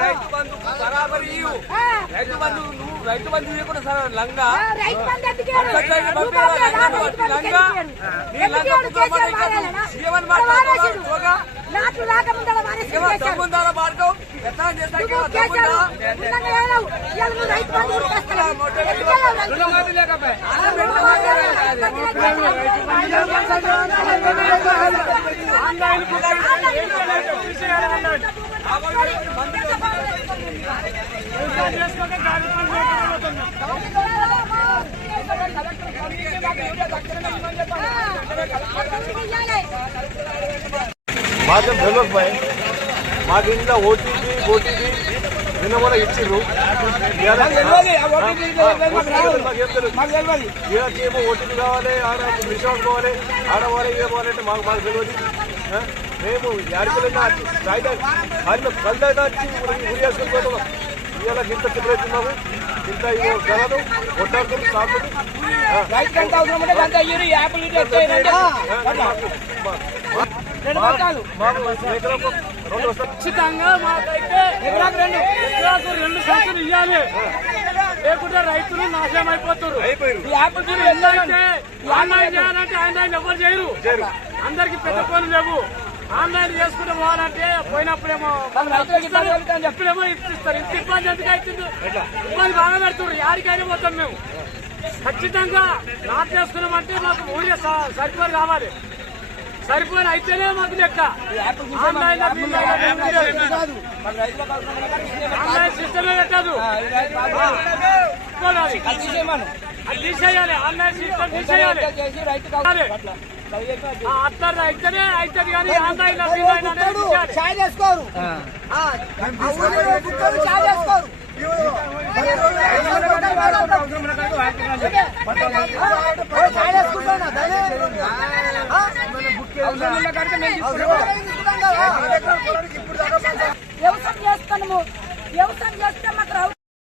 రైతు బంధు బరాబరి రైతు బంధు నువ్వు రైతు బంధు ఇవ్వకుండా సార్ లంగా ముందాల మార్గం ఎట్లా మాకు తెలియకపోయి మాకు ఇంట్లో ఓటీపీ నిన్న కూడా ఇచ్చిర్రు ఏమో ఓటీపీ కావాలి ఆడ విశ్వాసం కావాలి ఆడవాలి ఏ కావాలంటే మాకు తెలియదు మేము యాడికెళ్ళినా కలదా వచ్చి ఉరి వేసుకుని ఇవాళ ఇంత తిరుగుతున్నాము ఇంత జనాలు కొట్టాడుతుంది సాగుతుంది ఖచ్చితంగా మాకైతే ఎకరాకు 2 సంచులు ఇవ్వాలి, లేకుంటే రైతులు నాశనం అయిపోతారు. ఆన్లైన్ చేయాలంటే ఆన్లైన్ ఎవరు చేయరు, అందరికి పెద్ద పనులు లేవు. ఆన్లైన్ చేసుకుంటే పోవాలంటే పోయినప్పుడేమో ఎప్పుడేమో ఇప్పిస్తారు. ఇంత ఇబ్బంది ఎందుకు అవుతుంది? ఇబ్బంది బాగా పెడుతున్నారు. యాడికైనా పోతాం మేము. ఖచ్చితంగా నాటు చేసుకున్నామంటే మాకు ఊరికే సరిపోరు కావాలి. సరిపోయిన అయితేనే మాకు లెక్క. ఆన్లైన్ సిస్టమే పెట్టదు, అది తీసేయాలి. ఆన్లైన్ సిస్టమ్ తీసేయాలి. అట్లా అయితేనే అవుతుంది కానీ ఆన్లైన్ చేసుకోరు. వ్యవసాయం చేస్తున్నాము. వ్యవసాయం చేస్తే మాకు